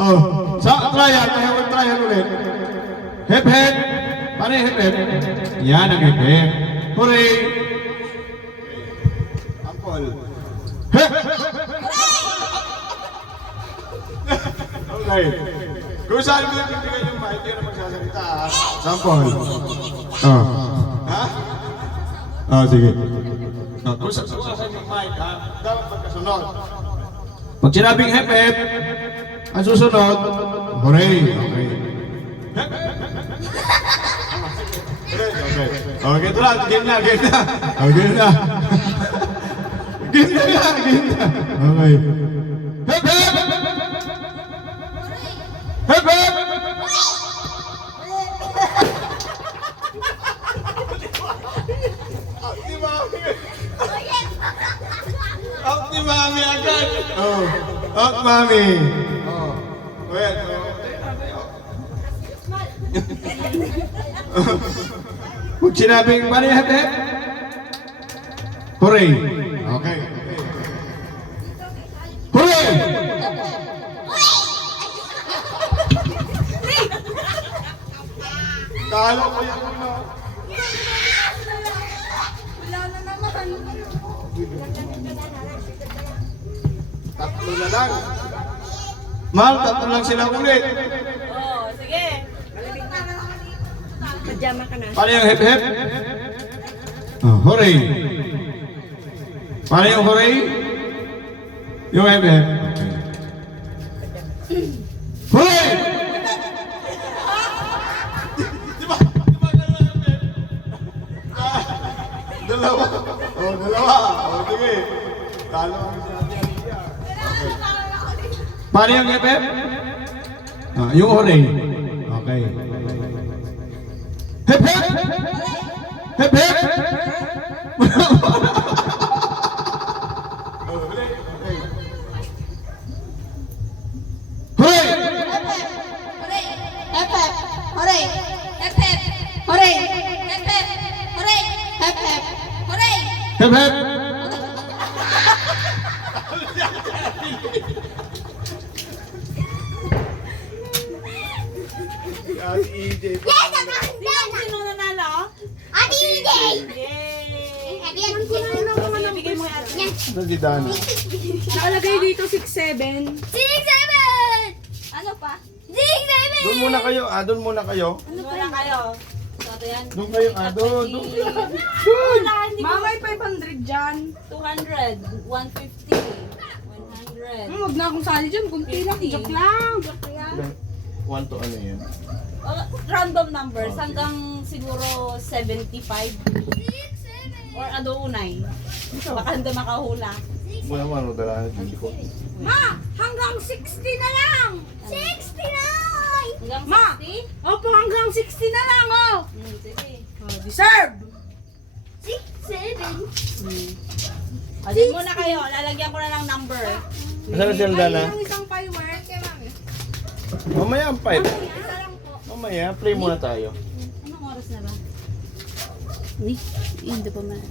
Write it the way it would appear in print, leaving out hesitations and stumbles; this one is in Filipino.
Oh, sa trial, kaya ko trial ulit. Hep hep. Paano yung hep hep? Yan ang hep hep. Hooray! Ampol. Hep! Okay. Kung saan mo lang bibigyan yung mic, yun ang magsasalita ha. Sample. Oh. Ha? Oh, sige. Oh, kung saan yung mic ha, dapat magkasunod. Pag sinabing hep hep, ang susunod, hooray. Okay. Hep hep. Okay. Okay, ito lang. Game na, game na. Oh, game na. Game na yan, game na. Okay. Hep hep! Hep hep! Out ni Mami agad. Oh. Out Mami. Oh. Wait. Pag sinabing paano yung hep hep? Hooray. Okay. Hooray! Kala ko yan na. Wala na naman. Tatlo na lang. Mahal, tatlo lang sila ulit. Oo, sige. Pajama ka na. Paano yung hep hep? Oh, hooray. Paano yung hooray? Yung hep hep. Hooray! Dalawa. Oh, dalawa. Oh, sige. Talo kami sa atin. Paano yung hep hep? Ah, yung hooray. Okay. Hep hep! Hep hep! Hooray! Hep hep, hooray! Hep hep, hooray! Hep hep, hooray! Hep hep, hooray! Hep hep! Yes, Sino nanalo? Ate EJ! Yay! Happy birthday! Bigay mo yan. Yan. Ito si Dana. Nakalagay dito 6'7". 6-7! Ano pa? 6-7! Doon muna kayo. Ah, doon muna kayo. Ano pa lang kayo? Ito yan. Doon kayo. Ah, doon. Doon. Wala, hindi ko. Mamay 500 dyan. 200, 150, 100. Huwag na akong sali dyan. Kunti lang. Joke lang. One to ano yan? Random numbers hanggang siguro 75 or adunay. Baka hindi makahula. Muna mo, ano dala na dito. Ma, hanggang 60 na lang. 69! Hanggang Ma! 60? Opo, hanggang 60 na lang, oh. Sige. Oh, deserve. 6-7! Alin muna kayo, lalagyan ko na ng number. Saan sila Dana? Ay, yung isang firework. Kaya mami. Mamaya ang pipe. Isa lang po. Mamaya, play muna tayo. Anong oras na ba? Hindi pa man.